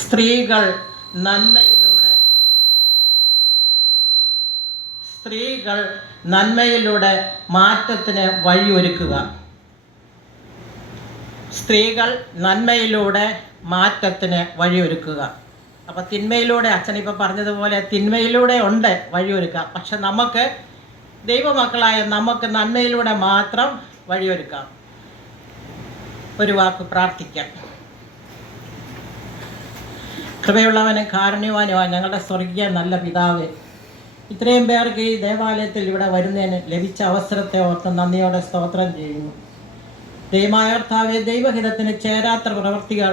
സ്ത്രീകൾ നന്മയിലൂടെ മാറ്റത്തിന് വഴിയൊരുക്കുക. സ്ത്രീകൾ നന്മയിലൂടെ മാറ്റത്തിന് വഴിയൊരുക്കുക. അപ്പം തിന്മയിലൂടെ അച്ഛനിപ്പോൾ പറഞ്ഞതുപോലെ തിന്മയിലൂടെ ഉണ്ട് വഴിയൊരുക്കുക. പക്ഷെ നമുക്ക് ദൈവമക്കളായ നമുക്ക് നന്മയിലൂടെ മാത്രം വഴിയൊരുക്കാം. ഒരു വാക്ക് പ്രാർത്ഥിക്കാം. കൃപയുള്ളവനും കാരുണ്യവാനുമായ ഞങ്ങളുടെ സ്വർഗീയ നല്ല പിതാവേ, ഇത്രയും പേർക്ക് ഈ ദേവാലയത്തിൽ ഇവിടെ വരുന്നതിന് ലഭിച്ച അവസരത്തെ ഓർത്ത് നന്ദിയോടെ സ്തോത്രം ചെയ്യുന്നു. ദൈവമായ കർത്താവേ, ദൈവഹിതത്തിന് ചേരാത്ത പ്രവൃത്തികൾ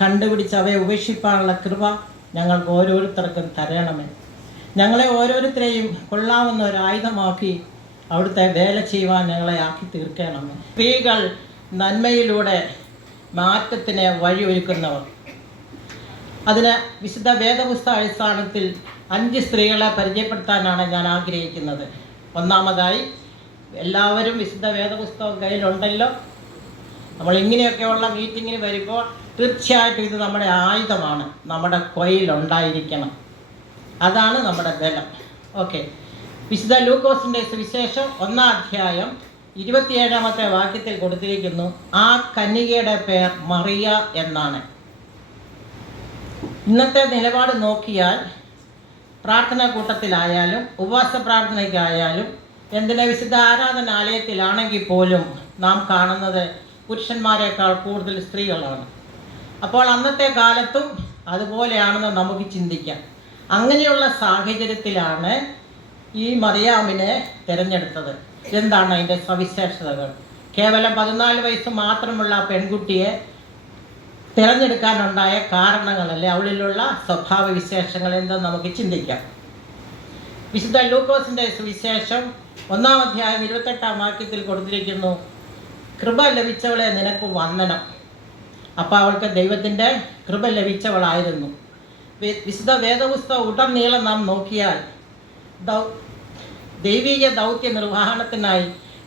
കണ്ടുപിടിച്ച് അവയെ ഉപേക്ഷിക്കാനുള്ള കൃപ ഞങ്ങൾക്ക് ഓരോരുത്തർക്കും തരണമേ. ഞങ്ങളെ ഓരോരുത്തരെയും കൊള്ളാവുന്ന ഒരു ആയുധമാക്കി അവിടുത്തെ വേല ചെയ്യുവാൻ ഞങ്ങളെ ആക്കി തീർക്കണമേ. സ്ത്രീകൾ നന്മയിലൂടെ മാറ്റത്തിന് വഴിയൊരുക്കുന്നവർ. അതിന് വിശുദ്ധ വേദപുസ്തക അടിസ്ഥാനത്തിൽ 5 സ്ത്രീകളെ പരിചയപ്പെടുത്താനാണ് ഞാൻ ആഗ്രഹിക്കുന്നത്. ഒന്നാമതായി, എല്ലാവരും വിശുദ്ധ വേദപുസ്തകം കയ്യിലുണ്ടല്ലോ. നമ്മൾ ഇങ്ങനെയൊക്കെയുള്ള മീറ്റിങ്ങിന് വരുമ്പോൾ തീർച്ചയായിട്ടും ഇത് നമ്മുടെ ആയുധമാണ്, നമ്മുടെ കയ്യിലുണ്ടായിരിക്കണം. അതാണ് നമ്മുടെ ബലം. ഓക്കെ, വിശുദ്ധ ലൂക്കോസിൻ്റെ സുവിശേഷം 1-ാം അധ്യായം 27-ാമത്തെ വാക്യത്തിൽ കൊടുത്തിരിക്കുന്നു, ആ കന്യകയുടെ പേർ മറിയ എന്നാണ്. ഇന്നത്തെ നിലപാട് നോക്കിയാൽ പ്രാർത്ഥനാ കൂട്ടത്തിലായാലും ഉപവാസ പ്രാർത്ഥനയ്ക്കായാലും എന്തിനാ വിശുദ്ധ ആരാധനാലയത്തിലാണെങ്കിൽ പോലും നാം കാണുന്നത് പുരുഷന്മാരെക്കാൾ കൂടുതൽ സ്ത്രീകളാണ്. അപ്പോൾ അന്നത്തെ കാലത്തും അതുപോലെയാണെന്ന് നമുക്ക് ചിന്തിക്കാം. അങ്ങനെയുള്ള സാഹചര്യത്തിലാണ് ഈ മറിയാമിനെ തിരഞ്ഞെടുത്തത്. എന്താണ് അതിൻ്റെ സവിശേഷതകൾ? കേവലം 14 വയസ്സ് മാത്രമുള്ള പെൺകുട്ടിയെ തിരഞ്ഞെടുക്കാനുണ്ടായ കാരണങ്ങളല്ലേ, അവളിലുള്ള സ്വഭാവ വിശേഷങ്ങൾ എന്തെന്ന് നമുക്ക് ചിന്തിക്കാം. വിശുദ്ധ ലൂക്കോസിൻ്റെ സുവിശേഷം 1-ാം അധ്യായം 28-ാം വാക്യത്തിൽ കൊടുത്തിരിക്കുന്നു, കൃപ ലഭിച്ചവളെ നിനക്ക് വന്ദനം. അപ്പോൾ അവൾക്ക് ദൈവത്തിൻ്റെ കൃപ ലഭിച്ചവളായിരുന്നു. വിശുദ്ധ വേദപുസ്തകം ഉടനീളം നാം നോക്കിയാൽ ദൈവിക ദൗത്യ നിർവഹണത്തിനായി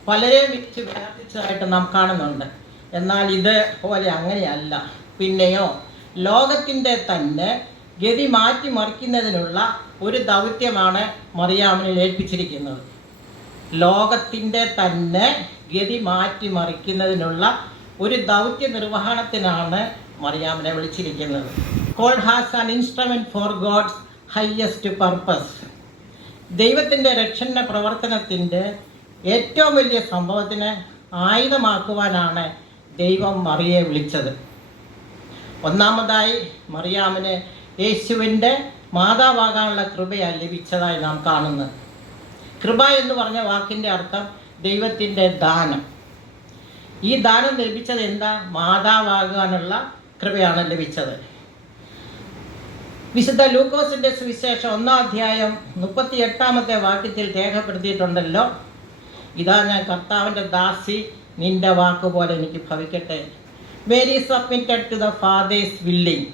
പലരെ വിളിച്ച് പ്രാർത്ഥിച്ചതായിട്ട് നാം കാണുന്നുണ്ട്. എന്നാൽ ഇത് പോലെ അങ്ങനെയല്ല. പിന്നെയോ ലോകത്തിൻ്റെ തന്നെ ഗതി മാറ്റിമറിക്കുന്നതിനുള്ള ഒരു ദൗത്യമാണ് മറിയാമിനെ ഏൽപ്പിച്ചിരിക്കുന്നത്. ലോകത്തിൻ്റെ തന്നെ ഗതി മാറ്റിമറിക്കുന്നതിനുള്ള ഒരു ദൗത്യ നിർവഹണത്തിനാണ് മറിയാമിനെ വിളിച്ചിരിക്കുന്നത്. God has an instrument for God's highest purpose. ദൈവത്തിൻ്റെ രക്ഷണ പ്രവർത്തനത്തിൻ്റെ ഏറ്റവും വലിയ സംഭവത്തിന് ആയുധമാക്കുവാനാണ് ദൈവം മറിയെ വിളിച്ചത്. ഒന്നാമതായി, മറിയാമിന് യേശുവിൻ്റെ മാതാവാകാനുള്ള കൃപയാണ് ലഭിച്ചതായി നാം കാണുന്നത്. കൃപ എന്ന് പറഞ്ഞ വാക്കിൻ്റെ അർത്ഥം ദൈവത്തിൻ്റെ ദാനം. ഈ ദാനം ലഭിച്ചത് എന്താ? മാതാവാകാനുള്ള കൃപയാണ് ലഭിച്ചത്. വിശുദ്ധ ലൂക്കോസിൻ്റെ സുവിശേഷം 1-ാം അധ്യായം 38-ാമത്തെ വാക്യത്തിൽ രേഖപ്പെടുത്തിയിട്ടുണ്ടല്ലോ, ഇതാ ഞാൻ കർത്താവിൻ്റെ ദാസി, നിന്റെ വാക്കുപോലെ എനിക്ക് ഭവിക്കട്ടെ. Very submitted to the father's willing.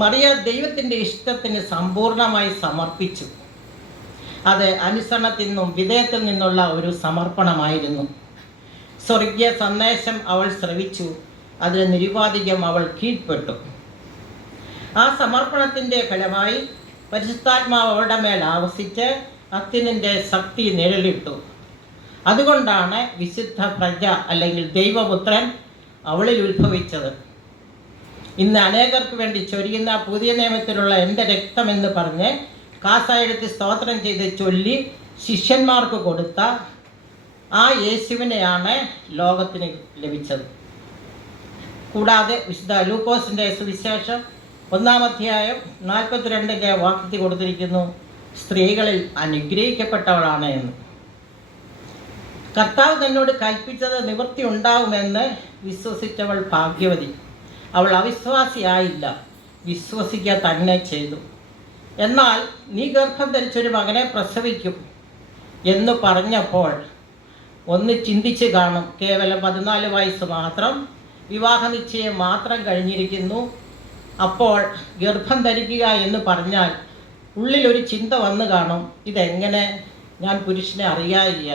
Mariya ദൈവത്തിൻ്റെ ഇഷ്ടത്തിന് സമ്പൂർണമായി സമർപ്പിച്ചു. അത് അനുസരണത്തിൽ നിന്നും വിധേയത്തിൽ നിന്നുള്ള ഒരു സമർപ്പണമായിരുന്നു. സ്വർഗീയ സന്ദേശം അവൾ ശ്രവിച്ചു, അതിന് നിരുപാധികം അവൾ കീഴ്പ്പെട്ടു. ആ സമർപ്പണത്തിൻ്റെ ഫലമായി പരിശുദ്ധാത്മാവ് അവളുടെ മേൽ ആവസിച്ച് അത്യുന്നതന്റെ ശക്തി നിഴലിട്ടു. അതുകൊണ്ടാണ് വിശുദ്ധ പ്രജ അല്ലെങ്കിൽ ദൈവപുത്രൻ അവളിൽ ഉത്ഭവിച്ചത്. ഇന്ന് അനേകർക്ക് വേണ്ടി ചൊരിയുന്ന പുതിയ നിയമത്തിലുള്ള എൻ്റെ രക്തമെന്ന് പറഞ്ഞ് കാസായെടുത്ത് സ്തോത്രം ചെയ്ത് ചൊല്ലി ശിഷ്യന്മാർക്ക് കൊടുത്ത ആ യേശുവിനെയാണ് ലോകത്തിന് ലഭിച്ചത്. കൂടാതെ വിശുദ്ധ ലൂക്കോസിൻ്റെ സുവിശേഷം 1-ാം അധ്യായം 42-ന്റെ വാക്യത്തിൽ കൊടുത്തിരിക്കുന്നു, സ്ത്രീകളിൽ അനുഗ്രഹിക്കപ്പെട്ടവളാണ് എന്ന്. കർത്താവ് തന്നോട് കൽപ്പിച്ചത് നിവൃത്തി ഉണ്ടാവുമെന്ന് വിശ്വസിച്ചവൾ ഭാഗ്യവതി. അവൾ അവിശ്വാസിയായില്ല, വിശ്വസിക്കുക തന്നെ ചെയ്തു. എന്നാൽ നീ ഗർഭം ധരിച്ചൊരു മകനെ പ്രസവിക്കും എന്ന് പറഞ്ഞപ്പോൾ ഒന്ന് ചിന്തിച്ച് കാണും. കേവലം 14 വയസ്സ് മാത്രം, വിവാഹ നിശ്ചയം മാത്രം കഴിഞ്ഞിരിക്കുന്നു. അപ്പോൾ ഗർഭം ധരിക്കുക എന്ന് പറഞ്ഞാൽ ഉള്ളിലൊരു ചിന്ത വന്നു കാണും, ഇതെങ്ങനെ ഞാൻ പുരുഷനെ അറിയാതില്ല.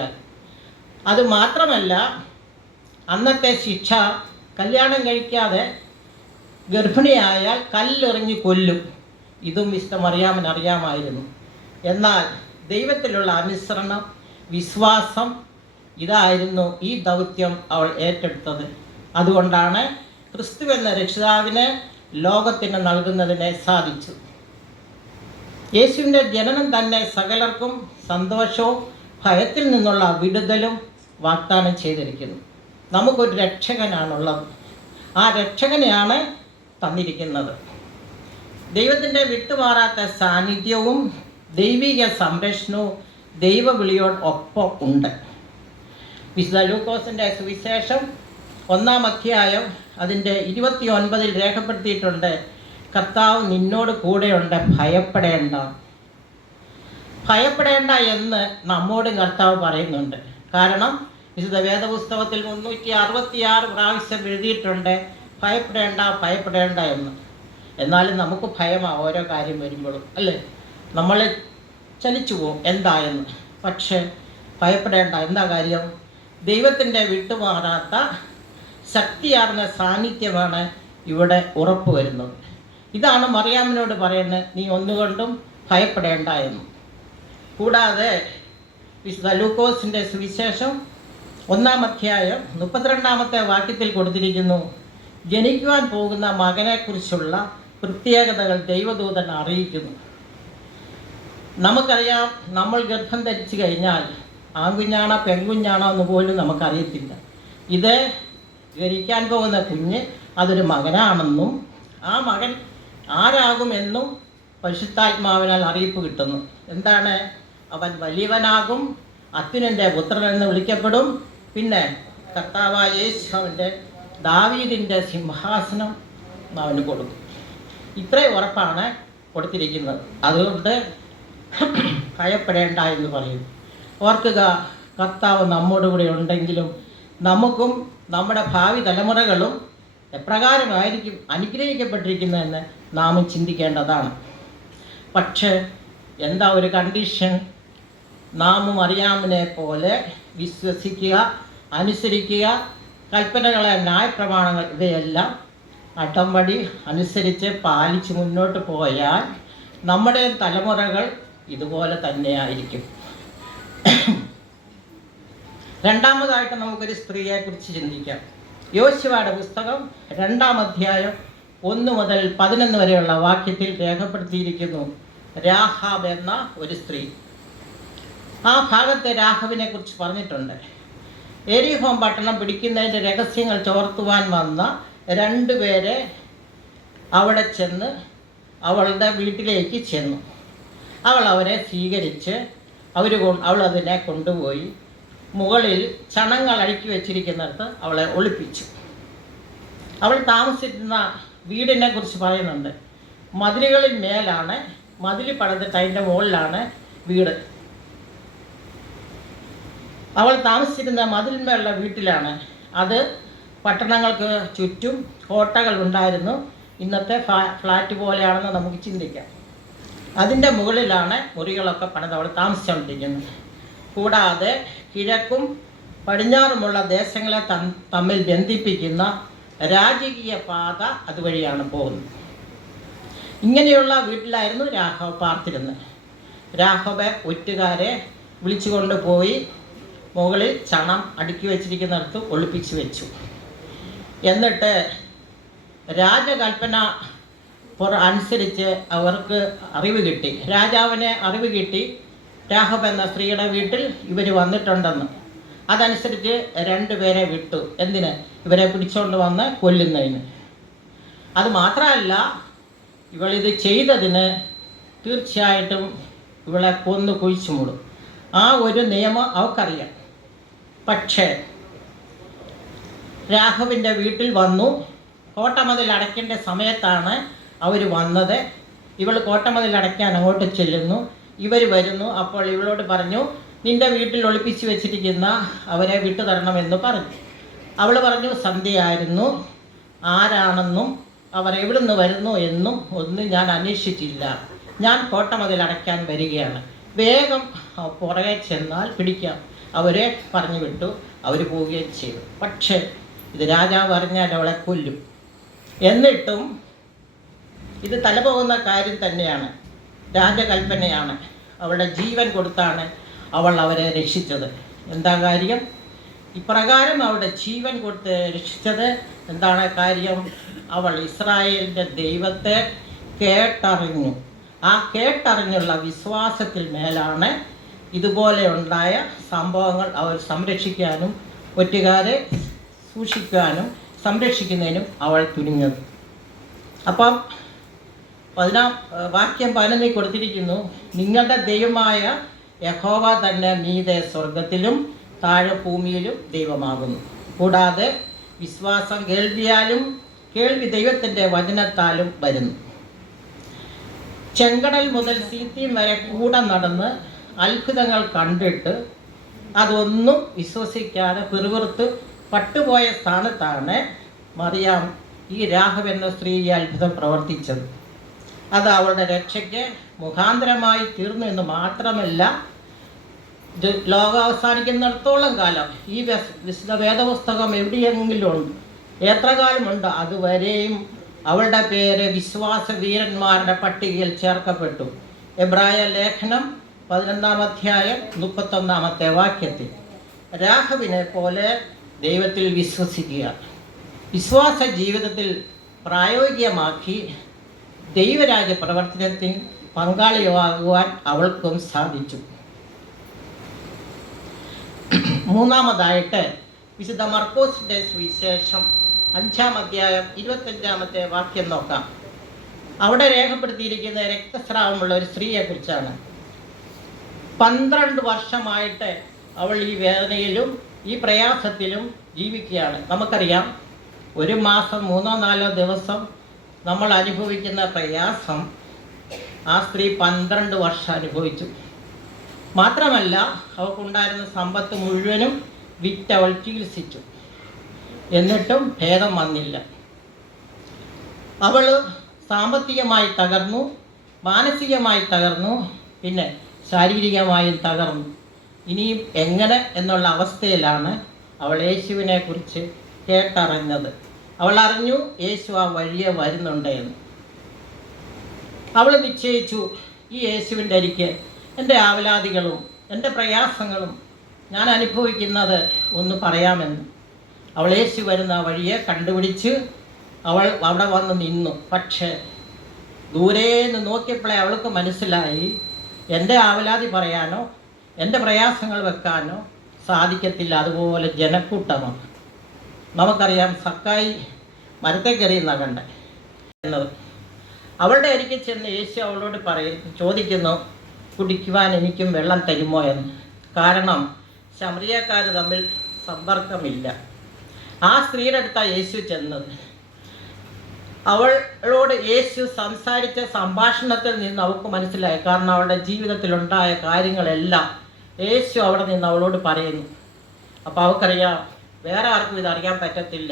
അതുമാത്രമല്ല, അന്നത്തെ ശിക്ഷ കല്യാണം കഴിക്കാതെ ഗർഭിണിയായാൽ കല്ലെറിഞ്ഞ് കൊല്ലും. ഇതും വിശുദ്ധ മറിയാമിന് അറിയാമായിരുന്നു. എന്നാൽ ദൈവത്തിലുള്ള അനുസരണം, വിശ്വാസം, ഇതായിരുന്നു ഈ ദൗത്യം അവൾ ഏറ്റെടുത്തത്. അതുകൊണ്ടാണ് ക്രിസ്തു എന്ന രക്ഷിതാവിനെ ലോകത്തിന് നൽകുന്നതിനെ സാധിച്ചു. യേശുവിൻ്റെ ജനനം തന്നെ സകലർക്കും സന്തോഷവും ഭയത്തിൽ നിന്നുള്ള വിടുതലും വാഗ്ദാനം ചെയ്തിരിക്കുന്നു. നമുക്കൊരു രക്ഷകനാണുള്ളത്. ആ രക്ഷകനെയാണ് തന്നിരിക്കുന്നത്. ദൈവത്തിൻ്റെ വിട്ടുമാറാത്ത സാന്നിധ്യവും ദൈവിക സംരക്ഷണവും ദൈവവിളിയോടൊപ്പം ഉണ്ട്. വിശുദ്ധ ലൂക്കോസിൻ്റെ സുവിശേഷം 1-ാം അധ്യായം അതിൻ്റെ 29 രേഖപ്പെടുത്തിയിട്ടുണ്ട്, കർത്താവ് നിന്നോട് കൂടെയുണ്ട്, ഭയപ്പെടേണ്ട. ഭയപ്പെടേണ്ട എന്ന് നമ്മോട് കർത്താവ് പറയുന്നുണ്ട്. കാരണം വിശുദ്ധ വേദപുസ്തകത്തിൽ 366 പ്രാവശ്യം എഴുതിയിട്ടുണ്ട് ഭയപ്പെടേണ്ട, ഭയപ്പെടേണ്ട എന്ന്. എന്നാലും നമുക്ക് ഭയമാണ് ഓരോ കാര്യം വരുമ്പോഴും, അല്ലേ? നമ്മൾ ചലിച്ചു പോകും എന്തായെന്ന്. പക്ഷേ ഭയപ്പെടേണ്ട. എന്താ കാര്യം? ദൈവത്തിൻ്റെ വിട്ടുമാറാത്ത ശക്തിയാർന്ന സാന്നിധ്യമാണ് ഇവിടെ ഉറപ്പ് വരുന്നത്. ഇതാണ് മറിയാമിനോട് പറയുന്നത്, നീ ഒന്നുകൊണ്ടും ഭയപ്പെടേണ്ട എന്ന്. കൂടാതെ വിശുദ്ധ ലൂക്കോസിൻ്റെ സുവിശേഷം 1-ാം അധ്യായം 32-ാമത്തെ വാക്യത്തിൽ കൊടുത്തിരിക്കുന്നു, ജനിക്കുവാൻ പോകുന്ന മകനെക്കുറിച്ചുള്ള പ്രത്യേകതകൾ ദൈവദൂതൻ അറിയിക്കുന്നു. നമുക്കറിയാം, നമ്മൾ ഗർഭം ധരിച്ചു കഴിഞ്ഞാൽ ആൺകുഞ്ഞാണോ പെൺകുഞ്ഞാണോ എന്ന് പോലും നമുക്കറിയത്തില്ല. ഇത് ജനിക്കാൻ പോകുന്ന കുഞ്ഞ് അതൊരു മകനാണെന്നും ആ മകൻ ആരാകുമെന്നും പരിശുദ്ധാത്മാവിനാൽ അറിയിപ്പ് കിട്ടുന്നു. എന്താണ്? അവൻ വലിയവനാകും, അത്യുന്നതന്റെ പുത്രൻ എന്ന് വിളിക്കപ്പെടും. പിന്നെ കർത്താവായ യേശു അവൻ്റെ ദാവീദിൻ്റെ സിംഹാസനം അവന് കൊടുക്കും. ഇത്രയും ഉറപ്പാണ് കൊടുത്തിരിക്കുന്നത്. അതുകൊണ്ട് ഭയപ്പെടേണ്ട എന്ന് പറയും. ഓർക്കുക, കർത്താവ് നമ്മോട് കൂടെ ഉണ്ടെങ്കിലും നമുക്കും നമ്മുടെ ഭാവി തലമുറകളും എപ്രകാരമായിരിക്കും അനുഗ്രഹിക്കപ്പെട്ടിരിക്കുന്നതെന്ന് നാം ചിന്തിക്കേണ്ടതാണ്. പക്ഷേ എന്താ ഒരു കണ്ടീഷൻ? നാം മറിയാമിനെ പോലെ വിശ്വസിക്കുക, അനുസരിക്കുക, കൽപ്പനകളെ, ന്യായപ്രമാണങ്ങൾ ഇവയെല്ലാം അടംപടി അനുസരിച്ച് പാലിച്ച് മുന്നോട്ട് പോയാൽ നമ്മുടെ തലമുറകൾ ഇതുപോലെ തന്നെയായിരിക്കും. രണ്ടാമതായിട്ട് നമുക്കൊരു സ്ത്രീയെക്കുറിച്ച് ചിന്തിക്കാം. യോശുവയുടെ പുസ്തകം 2-ാം അധ്യായം 1 മുതൽ 11 വരെയുള്ള വാക്യത്തിൽ രേഖപ്പെടുത്തിയിരിക്കുന്നു, രാഹാബ് എന്ന ഒരു സ്ത്രീ. ആ ഭാഗത്തെ രാഹാബിനെ കുറിച്ച് പറഞ്ഞിട്ടുണ്ട്. എരിഹോ പട്ടണം പിടിക്കുന്നതിൻ്റെ രഹസ്യങ്ങൾ ചോർത്തുവാൻ വന്ന 2 പേരെ അവിടെ ചെന്ന് അവളുടെ വീട്ടിലേക്ക് ചെന്നു. അവൾ അവരെ സ്വീകരിച്ച് അവൾ അതിനെ കൊണ്ടുപോയി മുകളിൽ ചണങ്ങൾ അടുക്കി വെച്ചിരിക്കുന്നിടത്ത് അവളെ ഒളിപ്പിച്ചു. അവൾ താമസിക്കുന്ന വീടിനെ കുറിച്ച് പറയുന്നുണ്ട്. മതിലുകളിൽ മേലാണ്, മതിൽ പണിതിട്ട് അതിൻ്റെ മുകളിലാണ് വീട്. അവൾ താമസിച്ചിരുന്ന മതിലിന്മേലുള്ള വീട്ടിലാണ്. അത് പട്ടണങ്ങൾക്ക് ചുറ്റും കോട്ടകൾ ഉണ്ടായിരുന്നു. ഇന്നത്തെ ഫ്ലാറ്റ് പോലെയാണെന്ന് നമുക്ക് ചിന്തിക്കാം. അതിൻ്റെ മുകളിലാണ് മുറികളൊക്കെ പണിത് അവൾ താമസിച്ചുകൊണ്ടിരിക്കുന്നത്. കൂടാതെ കിഴക്കും പടിഞ്ഞാറുമുള്ള ദേശങ്ങളെ തമ്മിൽ ബന്ധിപ്പിക്കുന്ന രാജകീയ പാത അതുവഴിയാണ് പോകുന്നത്. ഇങ്ങനെയുള്ള വീട്ടിലായിരുന്നു രാഘവ പാർത്തിരുന്നത്. രാഘവ ഒറ്റുകാരെ വിളിച്ചുകൊണ്ട് പോയി മുകളിൽ ചണം അടുക്കി വെച്ചിരിക്കുന്നിടത്ത് ഒളിപ്പിച്ച് വെച്ചു. എന്നിട്ട് രാജകൽപ്പന അനുസരിച്ച് അവർക്ക് അറിവ് കിട്ടി. രാജാവിന് അറിവ് കിട്ടി രാഘവ എന്ന സ്ത്രീയുടെ വീട്ടിൽ ഇവർ വന്നിട്ടുണ്ടെന്ന്. അതനുസരിച്ച് 2 പേരെ വിട്ടു. എന്തിന്? ഇവരെ പിടിച്ചുകൊണ്ട് വന്ന് കൊല്ലുന്നതിന്. അത് മാത്രമല്ല, ഇവളിത് ചെയ്തതിന് തീർച്ചയായിട്ടും ഇവളെ കൊന്നു കുഴിച്ചു മൂടും. ആ ഒരു നിയമം അവൾക്കറിയാം. പക്ഷേ രാഘവിൻ്റെ വീട്ടിൽ വന്നു. കോട്ടമതിൽ അടയ്ക്കേണ്ട സമയത്താണ് അവർ വന്നത്. ഇവൾ കോട്ടമതിൽ അടയ്ക്കാൻ അങ്ങോട്ട് ചെല്ലുന്നു. ഇവർ വരുന്നു. അപ്പോൾ ഇവളോട് പറഞ്ഞു, നിൻ്റെ വീട്ടിൽ ഒളിപ്പിച്ച് വെച്ചിരിക്കുന്ന അവരെ വിട്ടു തരണമെന്ന് പറഞ്ഞു. അവൾ പറഞ്ഞു, സന്ധ്യയായിരുന്നു, ആരാണെന്നും അവർ എവിടുന്ന് വരുന്നു എന്നും ഒന്നും ഞാൻ അന്വേഷിച്ചില്ല. ഞാൻ കോട്ടമതിൽ അടയ്ക്കാൻ വരികയാണ്. വേഗം പുറകെ ചെന്നാൽ പിടിക്കാം. അവരെ പറഞ്ഞു വിട്ടു. അവർ പോവുകയും ചെയ്തു. പക്ഷേ ഇത് രാജാവ് അറിഞ്ഞാൽ അവളെ കൊല്ലും. എന്നിട്ടും ഇത് തലപോകുന്ന കാര്യം തന്നെയാണ്, രാജകൽപ്പനയാണ്. അവളുടെ ജീവൻ കൊടുത്താണ് അവൾ അവരെ രക്ഷിച്ചത്. എന്താ കാര്യം? ഇപ്രകാരം അവളുടെ ജീവൻ കൊടുത്ത് രക്ഷിച്ചത് എന്താണ് കാര്യം? അവൾ ഇസ്രായേലിൻ്റെ ദൈവത്തെ കേട്ടറിഞ്ഞു. ആ കേട്ടറിഞ്ഞുള്ള വിശ്വാസത്തിൽ മേലാണ് ഇതുപോലെ ഉണ്ടായ സംഭവങ്ങൾ അവർ സംരക്ഷിക്കാനും ഒറ്റുകാരെ സൂക്ഷിക്കാനും സംരക്ഷിക്കുന്നതിനും അവൾ തുനിഞ്ഞത്. അപ്പം വാക്യം 11 കൊടുത്തിരിക്കുന്നു, നിങ്ങളുടെ ദൈവമായ യഹോവ തന്നെ മീതെ സ്വർഗത്തിലും താഴെ ഭൂമിയിലും ദൈവമാകുന്നു. കൂടാതെ വിശ്വാസം കേൾവിയാലും കേൾവി ദൈവത്തിൻ്റെ വചനത്താലും വരുന്നു. ചെങ്കടൽ മുതൽ സീത്തീം വരെ കൂടെ നടന്ന് അത്ഭുതങ്ങൾ കണ്ടിട്ട് അതൊന്നും വിശ്വസിക്കാതെ പിറുപിറുത്ത് പട്ടുപോയ സ്ഥാനത്താണ് മറിയാം ഈ രാഹബ് എന്ന സ്ത്രീ ഈ അത്ഭുതം പ്രവർത്തിച്ചത്. അത് അവളുടെ രക്ഷയ്ക്ക് മുഖാന്തരമായി തീർന്നു എന്ന് മാത്രമല്ല, ലോകം അവസാനിക്കുന്നിടത്തോളം കാലം ഈ വിശുദ്ധ വേദപുസ്തകം എവിടെയെങ്കിലും ഉണ്ട്, എത്ര കാലമുണ്ട്, അതുവരെയും അവളുടെ പേര് വിശ്വാസ വീരന്മാരുടെ പട്ടികയിൽ ചേർക്കപ്പെട്ടു. എബ്രായ ലേഖനം 11-ാം അധ്യായം 31-ാമത്തെ വാക്യത്തിൽ രാഹബിനെ പോലെ ദൈവത്തിൽ വിശ്വസിക്കുക, വിശ്വാസ ജീവിതത്തിൽ പ്രായോഗികമാക്കി ദൈവരാജ്യ പ്രവർത്തനത്തിൽ പങ്കാളിയാകുവാൻ അവൾക്കും സാധിച്ചു. മൂന്നാമതായിട്ട് വിശുദ്ധ മർക്കോസിൻ്റെ സുവിശേഷം 5-ാം അധ്യായം 25-ാമത്തെ വാക്യം നോക്കാം. അവിടെ രേഖപ്പെടുത്തിയിരിക്കുന്ന രക്തസ്രാവമുള്ള ഒരു സ്ത്രീയെക്കുറിച്ചാണ്. 12 വർഷമായിട്ട് അവൾ ഈ വേദനയിലും ഈ പ്രയാസത്തിലും ജീവിക്കുകയാണ്. നമുക്കറിയാം, ഒരു മാസം 3-4 ദിവസം നമ്മൾ അനുഭവിക്കുന്ന പ്രയാസം ആ സ്ത്രീ 12 വർഷം അനുഭവിച്ചു. മാത്രമല്ല, അവൾക്കുണ്ടായിരുന്ന സമ്പത്ത് മുഴുവനും വിറ്റവൾ ചികിത്സിച്ചു. എന്നിട്ടും ഭേദം വന്നില്ല. അവൾ സാമ്പത്തികമായി തകർന്നു, മാനസികമായി തകർന്നു, പിന്നെ ശാരീരികമായും തകർന്നു. ഇനിയും എങ്ങനെ എന്നുള്ള അവസ്ഥയിലാണ് അവൾ യേശുവിനെ കുറിച്ച് കേട്ടറിഞ്ഞത്. അവൾ അറിഞ്ഞു യേശു ആ വഴിയെ വരുന്നുണ്ടെന്ന്. അവൾ നിശ്ചയിച്ചു, ഈ യേശുവിൻ്റെ അരികെ എൻ്റെ ആവലാതികളും എൻ്റെ പ്രയാസങ്ങളും ഞാൻ അനുഭവിക്കുന്നത് ഒന്ന് പറയാമെന്ന്. അവൾ യേശു വരുന്ന വഴിയെ കണ്ടുപിടിച്ച് അവൾ അവിടെ വന്ന് നിന്നു. പക്ഷേ ദൂരേന്ന് നോക്കിയപ്പോഴേ അവൾക്ക് മനസ്സിലായി, എൻ്റെ ആവലാതി പറയാനോ എൻ്റെ പ്രയാസങ്ങൾ വെക്കാനോ സാധിക്കത്തില്ല, അതുപോലെ ജനക്കൂട്ടമാണ്. നമുക്കറിയാം, സക്കായി മരത്തെ കയറിയെന്നാണ് കണ്ടേ എന്നത്. അവളുടെ അരികിൽ ചെന്ന് യേശു അവളോട് ചോദിക്കുന്നു, കുടിക്കുവാൻ എനിക്കും വെള്ളം തരുമോ എന്ന്. കാരണം ശമരിയക്കാർ തമ്മിൽ സമ്പർക്കമില്ല. ആ സ്ത്രീയുടെ അടുത്താണ് യേശു ചെന്നത്. അവളോട് യേശു സംസാരിച്ച സംഭാഷണത്തിൽ നിന്ന് അവൾക്ക് മനസ്സിലായി. കാരണം അവളുടെ ജീവിതത്തിലുണ്ടായ കാര്യങ്ങളെല്ലാം യേശു അവിടെ നിന്ന് അവളോട് പറയുന്നു. അപ്പോൾ അവൾക്കറിയാം, വേറെ ആർക്കും ഇതറിയാൻ പറ്റത്തില്ല,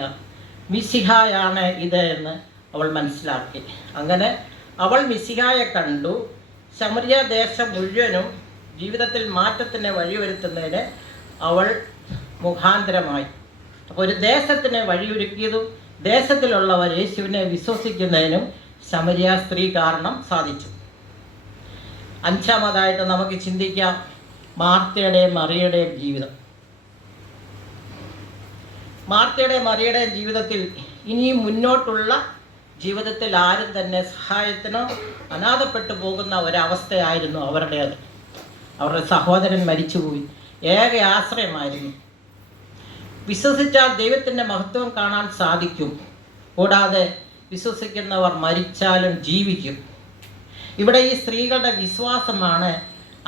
മിശിഹായാണ് ഇത് എന്ന് അവൾ മനസ്സിലാക്കി. അങ്ങനെ അവൾ മിശിഹായെ കണ്ടു. ശമരിയ ദേശം മുഴുവനും ജീവിതത്തിൽ മാറ്റത്തിന് വഴിവരുത്തുന്നതിന് അവൾ മുഖാന്തരമായി. അപ്പോൾ ഒരു ദേശത്തിന് വഴിയൊരുക്കിയതും ദേശത്തിലുള്ളവർ യേശുവിനെ വിശ്വസിക്കുന്നതിനും ശമരിയ സ്ത്രീ കാരണം സാധിച്ചു. 5-ാമതായിട്ട് നമുക്ക് ചിന്തിക്കാം മാർത്തയുടെയും മറിയയുടെയും ജീവിതം. മാർത്തയുടെയും മറിയയുടെയും ജീവിതത്തിൽ ഇനിയും മുന്നോട്ടുള്ള ജീവിതത്തിൽ ആരും തന്നെ സഹായത്തിനോ അനാഥപ്പെട്ടു പോകുന്ന ഒരവസ്ഥയായിരുന്നു അവരുടേത്. അവരുടെ സഹോദരൻ മരിച്ചുപോയി. ഏക ആശ്രയമായിരുന്നു. വിശ്വസിച്ചാൽ ദൈവത്തിൻ്റെ മഹത്വം കാണാൻ സാധിക്കും. കൂടാതെ വിശ്വസിക്കുന്നവർ മരിച്ചാലും ജീവിക്കും. ഇവിടെ ഈ സ്ത്രീകളുടെ വിശ്വാസമാണ്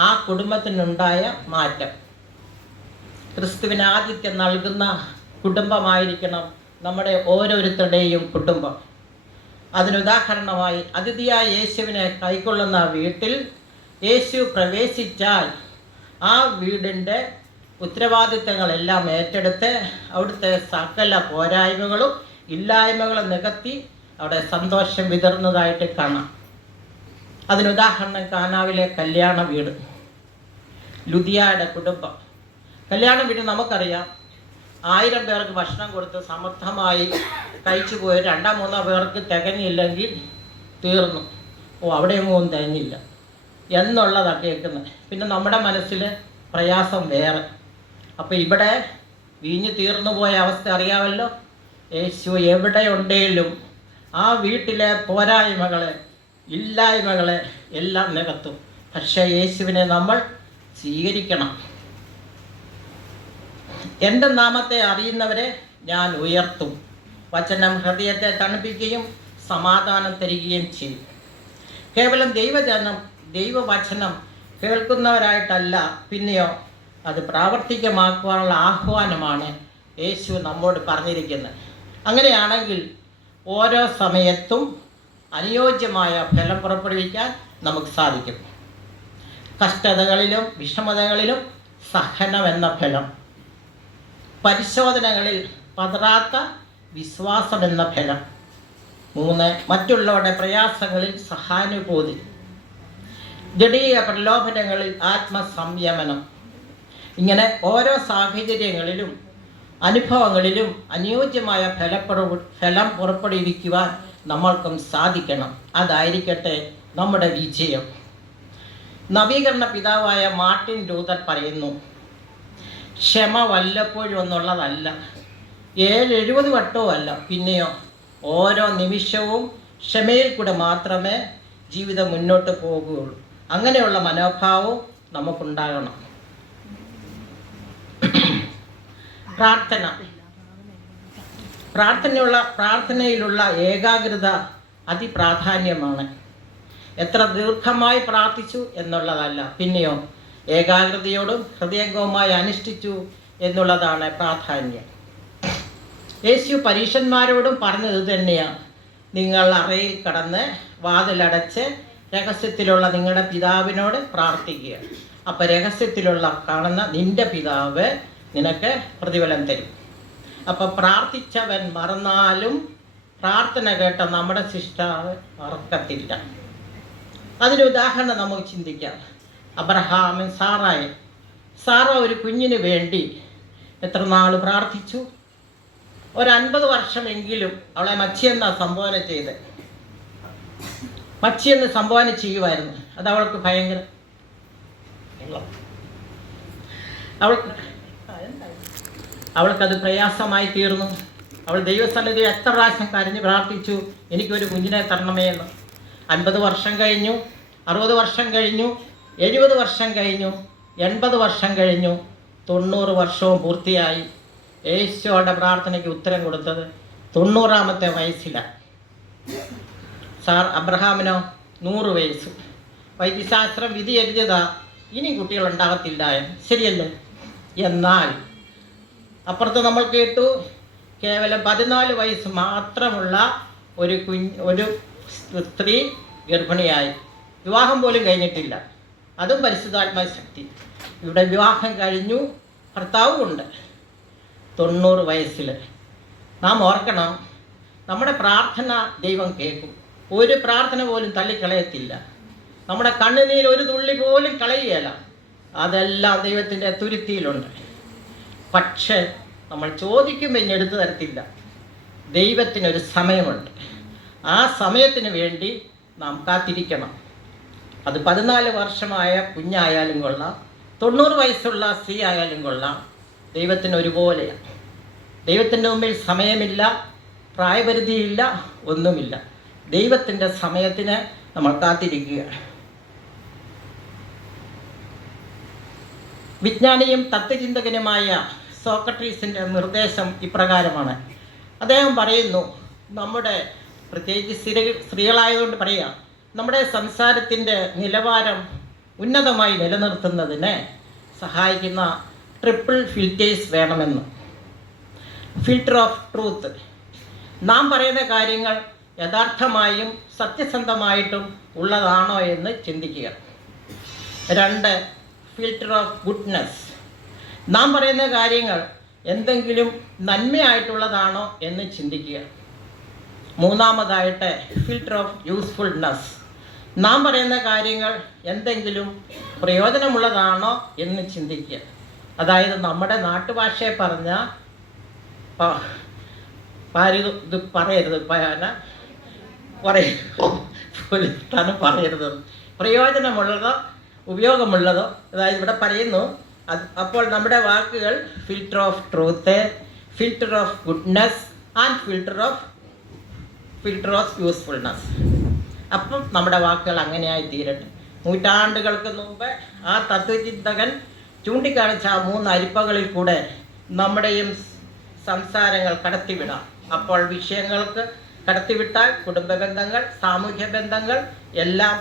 ആ കുടുംബത്തിനുണ്ടായ മാറ്റം. ക്രിസ്തുവിന് ആതിഥ്യം നൽകുന്ന കുടുംബമായിരിക്കണം നമ്മുടെ ഓരോരുത്തരുടെയും കുടുംബം. അതിനുദാഹരണമായി അതിഥിയായ യേശുവിനെ കൈക്കൊള്ളുന്ന വീട്ടിൽ യേശു പ്രവേശിച്ചാൽ ആ വീടിൻ്റെ ഉത്തരവാദിത്തങ്ങളെല്ലാം ഏറ്റെടുത്ത് അവിടുത്തെ സകല പോരായ്മകളും ഇല്ലായ്മകളും നികത്തി അവിടെ സന്തോഷം വിതറുന്നതായിട്ട് കാണാം. അതിനുദാഹരണം കാനാവിലെ കല്യാണ വീട്, ലുദിയയുടെ കുടുംബം. കല്യാണ വീട് നമുക്കറിയാം, 1000 പേർക്ക് ഭക്ഷണം കൊടുത്ത് സമർത്ഥമായി കഴിച്ചു പോയി 2-3 പേർക്ക് തികഞ്ഞില്ലെങ്കിൽ തീർന്നു. അവിടെയൊന്നും ഒന്നും തികഞ്ഞില്ല എന്നുള്ളതാണ് കേൾക്കുന്നത്. പിന്നെ നമ്മുടെ മനസ്സിൽ പ്രയാസം വേറെ. അപ്പോൾ ഇവിടെ വീഞ്ഞ് തീർന്നു പോയ അവസ്ഥ അറിയാമല്ലോ. യേശു എവിടെയുണ്ടെങ്കിലും ആ വീട്ടിലെ പോരായ്മകളെ, ഇല്ലായ്മകളെ എല്ലാം നികത്തും. പക്ഷേ യേശുവിനെ നമ്മൾ സ്വീകരിക്കണം. എൻ്റെ നാമത്തെ അറിയുന്നവരെ ഞാൻ ഉയർത്തും. വചനം ഹൃദയത്തെ തണുപ്പിക്കുകയും സമാധാനം തരികയും ചെയ്യും. കേവലം ദൈവവചനം കേൾക്കുന്നവരായിട്ടല്ല, പിന്നെയോ അത് പ്രാവർത്തികമാക്കുവാനുള്ള ആഹ്വാനമാണ് യേശു നമ്മോട് പറഞ്ഞിരിക്കുന്നത്. അങ്ങനെയാണെങ്കിൽ ഓരോ സമയത്തും അനുയോജ്യമായ ഫലം പുറപ്പെടുവിക്കാൻ നമുക്ക് സാധിക്കും. കഷ്ടതകളിലും വിഷമതകളിലും സഹനം എന്ന ഫലം, പരിശോധനകളിൽ പതറാത്ത വിശ്വാസം എന്ന ഫലം. 3, മറ്റുള്ളവരുടെ പ്രയാസങ്ങളിൽ സഹാനുഭൂതി, ജഡീയ പ്രലോഭനങ്ങളിൽ ആത്മസംയമനം. ഇങ്ങനെ ഓരോ സാഹചര്യങ്ങളിലും അനുഭവങ്ങളിലും അനുയോജ്യമായ ഫലം പുറപ്പെടുവിക്കുവാൻ നമ്മൾക്കും സാധിക്കണം. അതായിരിക്കട്ടെ നമ്മുടെ വിജയം. നവീകരണ പിതാവായ മാർട്ടിൻ ലൂതർ പറയുന്നു, ക്ഷമ വല്ലപ്പോഴും എന്നുള്ളതല്ല, 70 വട്ടവും അല്ല, പിന്നെയോ ഓരോ നിമിഷവും ക്ഷമയിൽ കൂടെ മാത്രമേ ജീവിതം മുന്നോട്ട് പോകുകയുള്ളൂ. അങ്ങനെയുള്ള മനോഭാവവും നമുക്കുണ്ടാകണം. പ്രാർത്ഥനയിലുള്ള ഏകാഗ്രത അതിപ്രാധാന്യമാണ്. എത്ര ദീർഘമായി പ്രാർത്ഥിച്ചു എന്നുള്ളതല്ല, പിന്നെയോ ഏകാഗ്രതയോടും ഹൃദയംഗവുമായി അനുഷ്ഠിച്ചു എന്നുള്ളതാണ് പ്രാധാന്യം. യേശു പരീശന്മാരോടും പറഞ്ഞത് തന്നെയാണ്, നിങ്ങൾ അറയിൽ കടന്ന് വാതിലടച്ച് രഹസ്യത്തിലുള്ള നിങ്ങളുടെ പിതാവിനോട് പ്രാർത്ഥിക്കുക. അപ്പോൾ രഹസ്യത്തിലുള്ള കാണുന്ന നിൻ്റെ പിതാവ് നിനക്ക് പ്രതിഫലം തരും. അപ്പോൾ പ്രാർത്ഥിച്ചവൻ മറന്നാലും പ്രാർത്ഥന കേട്ട നമ്മുടെ സൃഷ്ടാവ് മറക്കത്തില്ല. അതിനുദാഹരണം നമുക്ക് ചിന്തിക്കാം. അബ്രഹാമും സാറ ഒരു കുഞ്ഞിന് വേണ്ടി എത്ര നാൾ പ്രാർത്ഥിച്ചു? 50 വർഷമെങ്കിലും അവളെ മച്ചിയെന്ന സംബോധന ചെയ്ത് മച്ചിയെന്ന് സംബോധന ചെയ്യുമായിരുന്നു. അത് അവൾക്ക് ഭയങ്കര അവൾക്കത് പ്രയാസമായി തീർന്നു. അവൾ ദൈവസന്നിധി എത്ര പ്രാവശ്യം കരഞ്ഞ് പ്രാർത്ഥിച്ചു, എനിക്കൊരു കുഞ്ഞിനെ തരണമേ എന്ന്. 50 വർഷം കഴിഞ്ഞു, 60 വർഷം കഴിഞ്ഞു, 70 വർഷം കഴിഞ്ഞു, 80 വർഷം കഴിഞ്ഞു, 90 വർഷവും പൂർത്തിയായി. യേശുവോടെ പ്രാർത്ഥനയ്ക്ക് ഉത്തരം കൊടുത്തത് 90ാമത്തെ വയസ്സിലാണ്. അബ്രഹാമിനോ 100 വയസ്സ്. വൈദ്യശാസ്ത്രം വിധി എഴുതിയതാ ഇനി കുട്ടികളുണ്ടാകത്തില്ല എന്ന്. ശരിയല്ലേ? എന്നാൽ അപ്പുറത്ത് നമ്മൾ കേട്ടു, കേവലം 14 വയസ്സ് മാത്രമുള്ള ഒരു സ്ത്രീ ഗർഭിണിയായി. വിവാഹം പോലും കഴിഞ്ഞിട്ടില്ല. അതും പരിശുദ്ധാത്മാ ശക്തി. ഇവിടെ വിവാഹം കഴിഞ്ഞു, ഭർത്താവും ഉണ്ട്. 90 വയസ്സിൽ. നാം ഓർക്കണം, നമ്മുടെ പ്രാർത്ഥന ദൈവം കേൾക്കും. ഒരു പ്രാർത്ഥന പോലും തള്ളിക്കളയത്തില്ല. നമ്മുടെ കണ്ണുനീർ ഒരു തുള്ളി പോലും കളയുകയില്ല. അതെല്ലാം ദൈവത്തിൻ്റെ തുരുത്തിയിലുണ്ട്. പക്ഷേ നമ്മൾ ചോദിക്കുമ്പോൾ ഇനി എടുത്തു തരത്തില്ല. ദൈവത്തിനൊരു സമയമുണ്ട്. ആ സമയത്തിന് വേണ്ടി നാം കാത്തിരിക്കണം. അത് 14 വർഷമായ കുഞ്ഞായാലും കൊള്ളാം, 90 വയസ്സുള്ള സ്ത്രീ ആയാലും കൊള്ളാം, ദൈവത്തിന് ഒരുപോലെയാണ്. ദൈവത്തിൻ്റെ മുമ്പിൽ സമയമില്ല, പ്രായപരിധിയില്ല, ഒന്നുമില്ല. ദൈവത്തിൻ്റെ സമയത്തിന് നമ്മൾ കാത്തിരിക്കുക. വിജ്ഞാനിയും തത്വചിന്തകനുമായ സോക്രട്ടീസിൻ്റെ നിർദ്ദേശം ഇപ്രകാരമാണ്. അദ്ദേഹം പറയുന്നു, നമ്മുടെ പ്രത്യേകിച്ച് സ്ത്രീകളായതുകൊണ്ട് പറയാം, നമ്മുടെ സംസാരത്തിൻ്റെ നിലവാരം ഉന്നതമായി നിലനിർത്തുന്നതിന് സഹായിക്കുന്ന ട്രിപ്പിൾ ഫിൽറ്റേഴ്സ് വേണമെന്ന്. ഫിൽറ്റർ ഓഫ് ട്രൂത്ത്, നാം പറയുന്ന കാര്യങ്ങൾ യഥാർത്ഥമായും സത്യസന്ധമായിട്ടും ഉള്ളതാണോ എന്ന് ചിന്തിക്കുക. 2, ഫിൽറ്റർ ഓഫ് ഗുഡ്നെസ്, നാം പറയുന്ന കാര്യങ്ങൾ എന്തെങ്കിലും നന്മയായിട്ടുള്ളതാണോ എന്ന് ചിന്തിക്കുക. 3, ഫിൽറ്റർ ഓഫ് യൂസ്ഫുൾനെസ്, നാം പറയുന്ന കാര്യങ്ങൾ എന്തെങ്കിലും പ്രയോജനമുള്ളതാണോ എന്ന് ചിന്തിക്കുക. അതായത് നമ്മുടെ നാട്ടുഭാഷയെ പറഞ്ഞ ഇത് പറയരുത്, പോലീസ്ഥാനം പറയരുത്. പ്രയോജനമുള്ളതോ ഉപയോഗമുള്ളതോ, അതായത് ഇവിടെ പറയുന്നു, അപ്പോൾ നമ്മുടെ വാക്കുകൾ filter of truth, filter of goodness and filter of usefulness. അപ്പം നമ്മുടെ വാക്കുകൾ അങ്ങനെയായി തീരട്ടെ. നൂറ്റാണ്ടുകൾക്ക് മുമ്പ് ആ തത്വചിന്തകൻ ചൂണ്ടിക്കാണിച്ച ആ 3 അരിപ്പകളിൽ കൂടെ നമ്മുടെയും സംസാരങ്ങൾ കടത്തിവിടാം. അപ്പോൾ വിഷയങ്ങൾക്ക് കടത്തിവിട്ടാൽ കുടുംബ ബന്ധങ്ങൾ, സാമൂഹ്യ ബന്ധങ്ങൾ, എല്ലാം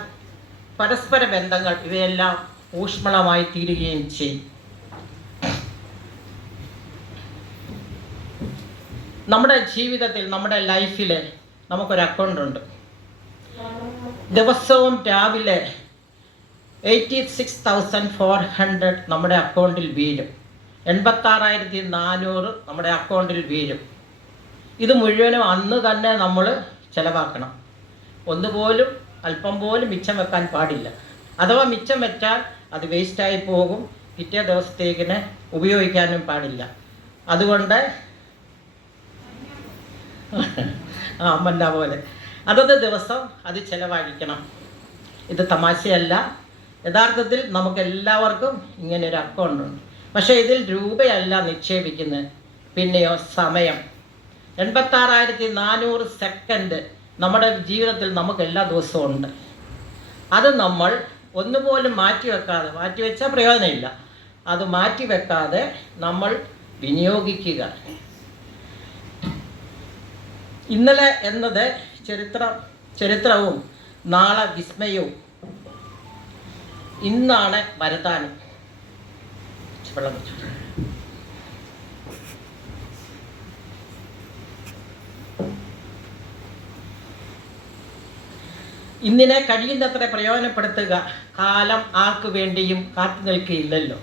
പരസ്പര ബന്ധങ്ങൾ, ഇവയെല്ലാം ഊഷ്മളമായി തീരുകയും ചെയ്യും. നമ്മുടെ ജീവിതത്തിൽ, നമ്മുടെ ലൈഫിൽ നമുക്കൊരു അക്കൗണ്ടുണ്ട്. ദിവസവും രാവിലെ 86,400 നമ്മുടെ അക്കൗണ്ടിൽ വീഴും. 86,400 നമ്മുടെ അക്കൗണ്ടിൽ വീഴും. ഇത് മുഴുവനും അന്ന് തന്നെ നമ്മൾ ചിലവാക്കണം. ഒന്നുപോലും അല്പം പോലും മിച്ചം വെക്കാൻ പാടില്ല. അഥവാ മിച്ചം വെച്ചാൽ അത് വേസ്റ്റായി പോകും, പിറ്റേ ദിവസത്തേക്കിന് ഉപയോഗിക്കാനും പാടില്ല. അതുകൊണ്ട് അമ്മന്ന പോലെ അതത് ദിവസം അത് ചിലവഴിക്കണം. ഇത് തമാശയല്ല. യഥാർത്ഥത്തിൽ നമുക്കെല്ലാവർക്കും ഇങ്ങനൊരു അക്കൗണ്ടുണ്ട്. പക്ഷേ ഇതിൽ രൂപയല്ല നിക്ഷേപിക്കുന്നത്, പിന്നെയോ സമയം. 86,400 സെക്കൻഡ് നമ്മുടെ ജീവിതത്തിൽ നമുക്ക് എല്ലാ ദിവസവും ഉണ്ട്. അത് നമ്മൾ ഒന്നുപോലും മാറ്റിവെച്ചാൽ പ്രയോജനമില്ല. അത് മാറ്റിവെക്കാതെ നമ്മൾ വിനിയോഗിക്കുക. ഇന്നലെ എന്നത് ചരിത്രവും നാളെ വിസ്മയവും. ഇന്നാണ് വരദാനം. വെള്ളം വെച്ചു. ഇന്നിനെ കഴിയുന്നത്ര പ്രയോജനപ്പെടുത്തുക. കാലം ആർക്കു വേണ്ടിയും കാത്തു നിൽക്കുകയില്ലല്ലോ.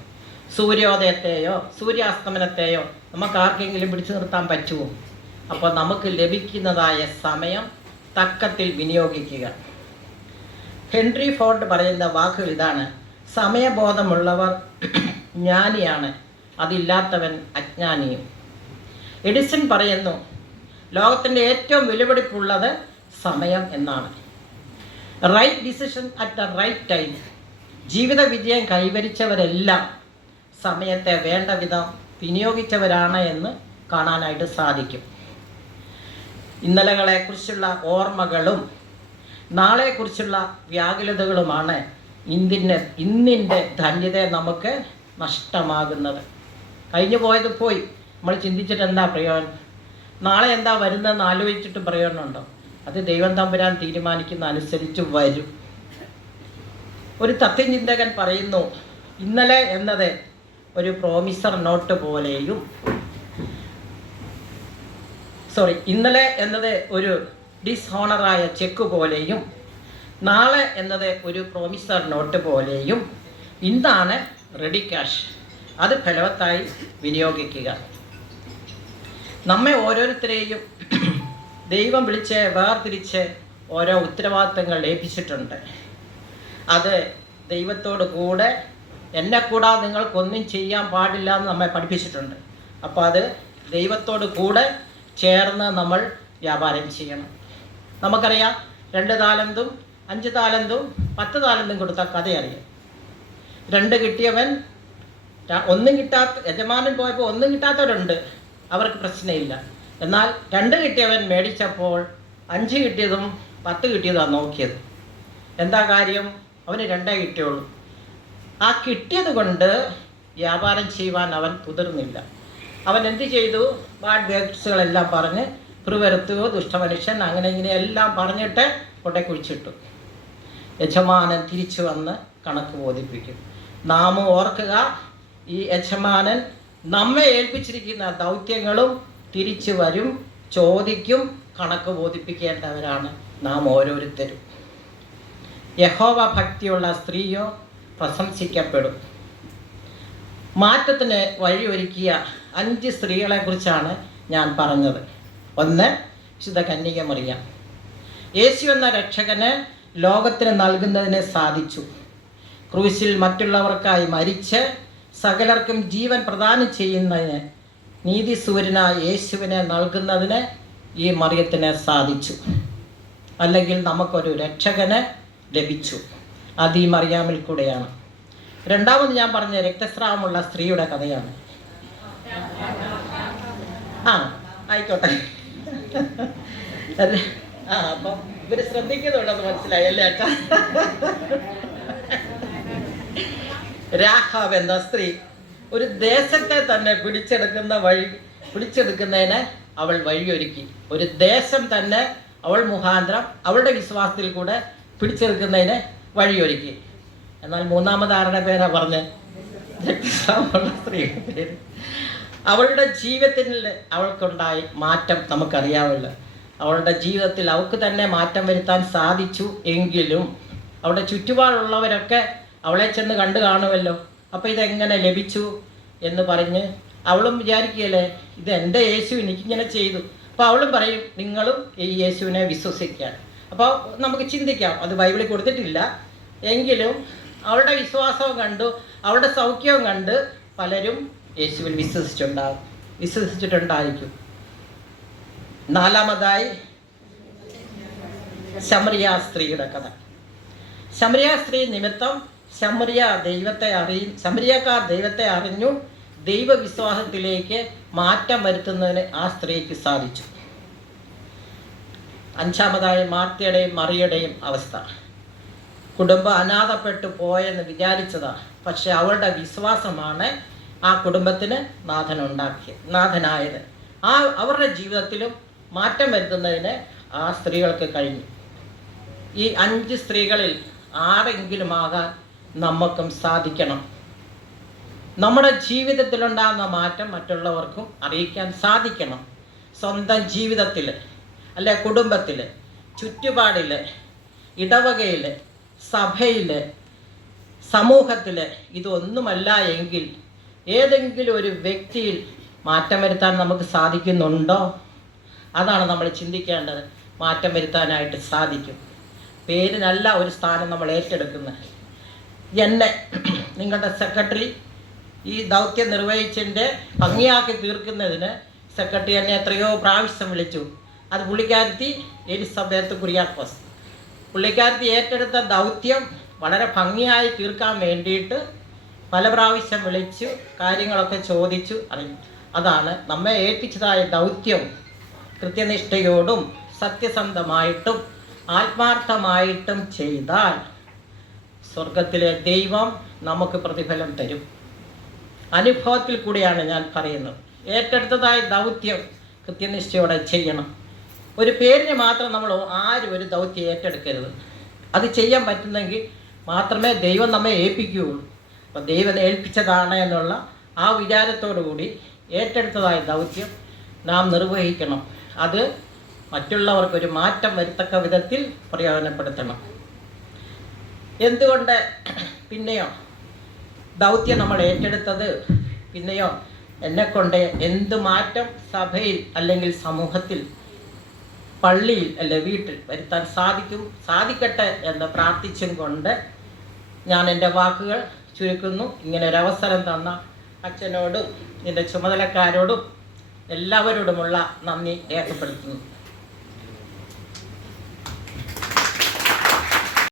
സൂര്യോദയത്തെയോ സൂര്യാസ്തമനത്തെയോ നമുക്ക് ആർക്കെങ്കിലും പിടിച്ചു നിർത്താൻ പറ്റുമോ? അപ്പോൾ നമുക്ക് ലഭിക്കുന്നതായ സമയം തക്കത്തിൽ വിനിയോഗിക്കുക. ഹെൻറി ഫോർഡ് പറയുന്ന വാക്കുകൾ ഇതാണ്: സമയബോധമുള്ളവർ ജ്ഞാനിയാണ്, അതില്ലാത്തവൻ അജ്ഞാനിയും. എഡിസൺ പറയുന്നു, ലോകത്തിൻ്റെ ഏറ്റവും വിലപിടിപ്പുള്ളത് സമയം എന്നാണ്. Right decision at the right time. ജീവിത വിജയം കൈവരിച്ചവരെല്ലാം സമയത്തെ വേണ്ട വിധം വിനിയോഗിച്ചവരാണ് എന്ന് കാണാനായിട്ട് സാധിക്കും. ഇന്നലകളെക്കുറിച്ചുള്ള ഓർമ്മകളും നാളെക്കുറിച്ചുള്ള വ്യാകുലതകളുമാണ് ഇന്നിൻ്റെ ധന്യതയെ നമുക്ക് നഷ്ടമാകുന്നത്. കഴിഞ്ഞു പോയത് പോയി. നമ്മൾ ചിന്തിച്ചിട്ട് എന്താ പ്രയോജനം? നാളെ എന്താ വരുന്നതെന്ന് ആലോചിച്ചിട്ട് പ്രയോജനമുണ്ടോ? അത് ദൈവം തമ്പുരാൻ തീരുമാനിക്കുന്ന അനുസരിച്ച് വരും. ഒരു തത്വചിന്തകൻ പറയുന്നു, ഇന്നലെ എന്നത് ഒരു പ്രോമിസർ നോട്ട് പോലെയും ഇന്നലെ എന്നത് ഒരു ഡിസ്ഹോണറായ ചെക്ക് പോലെയും നാളെ എന്നത് ഒരു പ്രോമിസർ നോട്ട് പോലെയും ഇന്നാണ് റെഡി ക്യാഷ്. അത് ഫലവത്തായി വിനിയോഗിക്കുക. നമ്മെ ഓരോരുത്തരെയും ദൈവം വിളിച്ച് വേർതിരിച്ച് ഓരോ ഉത്തരവാദിത്തങ്ങൾ ഏൽപ്പിച്ചിട്ടുണ്ട്. അത് ദൈവത്തോട് കൂടെ, എന്നെ കൂടാതെ നിങ്ങൾക്കൊന്നും ചെയ്യാൻ പാടില്ല എന്ന് നമ്മെ പഠിപ്പിച്ചിട്ടുണ്ട്. അപ്പോൾ അത് ദൈവത്തോട് കൂടെ ചേർന്ന് നമ്മൾ വ്യാപാരം ചെയ്യണം. നമുക്കറിയാം, 2 താലന്തും 5 താലന്തും 10 താലന്തും കൊടുത്ത കഥയറിയാം. 2 കിട്ടിയവൻ ഒന്നും യജമാനൻ പോയപ്പോൾ ഒന്നും കിട്ടാത്തവരുണ്ട്, അവർക്ക് പ്രശ്നമില്ല. എന്നാൽ 2 കിട്ടിയവൻ മേടിച്ചപ്പോൾ 5 കിട്ടിയതും 10 കിട്ടിയതാണ് നോക്കിയത്. എന്താ കാര്യം? അവന് 2 കിട്ടിയുള്ളൂ. ആ കിട്ടിയത് കൊണ്ട് വ്യാപാരം ചെയ്യുവാൻ അവൻ കുതിർന്നില്ല. അവൻ എന്ത് ചെയ്തു? ബാഡ് വേർഡ്സുകളെല്ലാം പറഞ്ഞ് പുറവരുത്തുകയോ ദുഷ്ടമനുഷ്യൻ അങ്ങനെ ഇങ്ങനെ എല്ലാം പറഞ്ഞിട്ട് കൊണ്ടേ കുഴിച്ചിട്ടു. യജമാനൻ തിരിച്ചു വന്ന് കണക്ക് ബോധിപ്പിക്കും. നാം ഓർക്കുക, ഈ യജമാനൻ നമ്മെ ഏൽപ്പിച്ചിരിക്കുന്ന ദൗത്യങ്ങളും തിരിച്ചു വരും, ചോദിക്കും, കണക്ക് ബോധിപ്പിക്കേണ്ടവരാണ് നാം ഓരോരുത്തരും. യഹോവ ഭക്തിയുള്ള സ്ത്രീയോ പ്രശംസിക്കപ്പെടും. മാറ്റത്തിന് വഴിയൊരുക്കിയ 5 സ്ത്രീകളെക്കുറിച്ചാണ് ഞാൻ പറഞ്ഞത്. 1, വിശുദ്ധ കന്യക മറിയം. യേശു എന്ന രക്ഷകന് ലോകത്തിന് നൽകുന്നതിന് സാധിച്ചു. ക്രൂശിൽ മറ്റുള്ളവർക്കായി മരിച്ച് സകലർക്കും ജീവൻ പ്രദാനം ചെയ്യുന്നതിന് നീതിസൂര്യനായ യേശുവിനെ നൽകുന്നതിന് ഈ മറിയത്തിന് സാധിച്ചു. അല്ലെങ്കിൽ നമുക്കൊരു രക്ഷകന് ലഭിച്ചു. അത് ഈ മറിയാമിൽ കൂടെയാണ്. രണ്ടാമത് ഞാൻ പറഞ്ഞ രക്തസ്രാവമുള്ള സ്ത്രീയുടെ കഥയാണ്. ആയിക്കോട്ടെ. അപ്പം ഇവര് ശ്രദ്ധിക്കുന്നുണ്ടെന്ന് മനസ്സിലായല്ലേ അച്ഛാ? രാഹാബ് എന്ന സ്ത്രീ ഒരു ദേശത്തെ തന്നെ പിടിച്ചെടുക്കുന്നതിന് അവൾ വഴിയൊരുക്കി. ഒരു ദേശം തന്നെ അവൾ മുഖാന്തരം അവളുടെ വിശ്വാസത്തിൽ കൂടെ പിടിച്ചെടുക്കുന്നതിന് വഴിയൊരുക്കി. എന്നാൽ മൂന്നാമത് ആരുടെ പേരാ പറഞ്ഞ്? രക്തസ്രാവമുള്ള സ്ത്രീയുടെ പേര്. അവളുടെ ജീവിതത്തിൽ അവൾക്കുണ്ടായി മാറ്റം നമുക്കറിയാമല്ലോ. അവളുടെ ജീവിതത്തിൽ അവൾക്ക് തന്നെ മാറ്റം വരുത്താൻ സാധിച്ചു. എങ്കിലും അവളുടെ ചുറ്റുപാടുള്ളവരൊക്കെ അവളെ ചെന്ന് കണ്ടു കാണുമല്ലോ. അപ്പോൾ ഇതെങ്ങനെ ലഭിച്ചു എന്ന് പറഞ്ഞ് അവളും വിചാരിക്കുകയല്ലേ, ഇത് എൻ്റെ യേശു എനിക്കിങ്ങനെ ചെയ്തു. അപ്പോൾ അവളും പറയും, നിങ്ങളും ഈ യേശുവിനെ വിശ്വസിക്കാൻ. അപ്പോൾ നമുക്ക് ചിന്തിക്കാം, അത് ബൈബിളിൽ കൊടുത്തിട്ടില്ല. എങ്കിലും അവളുടെ വിശ്വാസവും കണ്ടു, അവളുടെ സൗഖ്യവും കണ്ട് പലരും യേശുവിൽ വിശ്വസിച്ചിട്ടുണ്ടായിരിക്കും. നാലാമതായി ശമരിയ സ്ത്രീയുടെ കഥ. ശമരിയ സ്ത്രീ നിമിത്തം ശമരിയക്കാർ ദൈവത്തെ അറിഞ്ഞു ദൈവവിശ്വാസത്തിലേക്ക് മാറ്റം വരുത്തുന്നതിന് ആ സ്ത്രീക്ക് സാധിച്ചു. അഞ്ചാമതായി മാർത്തയുടെയും മറിയയുടെയും അവസ്ഥ. കുടുംബം അനാഥപ്പെട്ടു പോയെന്ന് വിചാരിച്ചതാണ്. പക്ഷെ അവളുടെ വിശ്വാസമാണ് ആ കുടുംബത്തിന് നാഥനായത്. അവരുടെ ജീവിതത്തിലും മാറ്റം വരുത്തുന്നതിന് ആ സ്ത്രീകൾക്ക് കഴിഞ്ഞു. ഈ 5 സ്ത്രീകളിൽ ആരെങ്കിലും ആകാൻ നമുക്കും സാധിക്കണം. നമ്മുടെ ജീവിതത്തിലുണ്ടാകുന്ന മാറ്റം മറ്റുള്ളവർക്കും അറിയിക്കാൻ സാധിക്കണം. സ്വന്തം ജീവിതത്തിൽ, അല്ലെ കുടുംബത്തിൽ, ചുറ്റുപാടിൽ, ഇടവകയിൽ, സഭയിൽ, സമൂഹത്തിൽ ഇതൊന്നുമല്ല എങ്കിൽ ഏതെങ്കിലും ഒരു വ്യക്തിയിൽ മാറ്റം വരുത്താൻ നമുക്ക് സാധിക്കുന്നുണ്ടോ? അതാണ് നമ്മൾ ചിന്തിക്കേണ്ടത്. മാറ്റം വരുത്താനായിട്ട് സാധിക്കും. പേരിനല്ല ഒരു സ്ഥാനം നമ്മൾ ഏറ്റെടുക്കുന്നത്. എന്നെ നിങ്ങളുടെ സെക്രട്ടറി ഈ ദൗത്യം നിർവഹിച്ചതിൻ്റെ ഭംഗിയാക്കി തീർക്കുന്നതിന് സെക്രട്ടറി എന്നെ എത്രയോ പ്രാവശ്യം വിളിച്ചു. അത് പുള്ളിക്കാരത്തി എലിസബത്ത് കുര്യാക്കോസ്. പുള്ളിക്കാരത്തി ഏറ്റെടുത്ത ദൗത്യം വളരെ ഭംഗിയായി തീർക്കാൻ വേണ്ടിയിട്ട് പല പ്രാവശ്യം വിളിച്ചു, കാര്യങ്ങളൊക്കെ ചോദിച്ചു അറിയും. അതാണ് നമ്മെ ഏൽപ്പിച്ചതായ ദൗത്യം കൃത്യനിഷ്ഠയോടും സത്യസന്ധമായിട്ടും ആത്മാർത്ഥമായിട്ടും ചെയ്താൽ സ്വർഗത്തിലെ ദൈവം നമുക്ക് പ്രതിഫലം തരും. അനുഭവത്തിൽ കൂടിയാണ് ഞാൻ പറയുന്നത്. ഏറ്റെടുത്തതായ ദൗത്യം കൃത്യനിഷ്ഠയോടെ ചെയ്യണം. ഒരു പേരിന് മാത്രം നമ്മൾ ആരും ഒരു ദൗത്യം ഏറ്റെടുക്കരുത്. അത് ചെയ്യാൻ പറ്റുന്നെങ്കിൽ മാത്രമേ ദൈവം നമ്മെ ഏൽപ്പിക്കുകയുള്ളൂ. അപ്പോൾ ദൈവം ഏൽപ്പിച്ചതാണ് എന്നുള്ള ആ വിചാരത്തോടു കൂടി ഏറ്റെടുത്തതായ ദൗത്യം നാം നിർവഹിക്കണം. അത് മറ്റുള്ളവർക്കൊരു മാറ്റം വരത്തക്ക വിധത്തിൽ പ്രയോജനപ്പെടുത്തണം. എന്തുകൊണ്ട് പിന്നെയോ ദൗത്യം നമ്മൾ ഏറ്റെടുത്തത് പിന്നെയോ എന്നെക്കൊണ്ട് എന്ത് മാറ്റം സഭയിൽ അല്ലെങ്കിൽ സമൂഹത്തിൽ, പള്ളിയിൽ അല്ലെ വീട്ടിൽ വരുത്താൻ സാധിക്കട്ടെ എന്ന് പ്രാർത്ഥിച്ചും കൊണ്ട് ഞാൻ എൻ്റെ വാക്കുകൾ ചുരുക്കുന്നു. ഇങ്ങനെ ഒരവസരം തന്ന അച്ഛനോടും എൻ്റെ ചുമതലക്കാരോടും എല്ലാവരോടുമുള്ള നന്ദി രേഖപ്പെടുത്തുന്നു.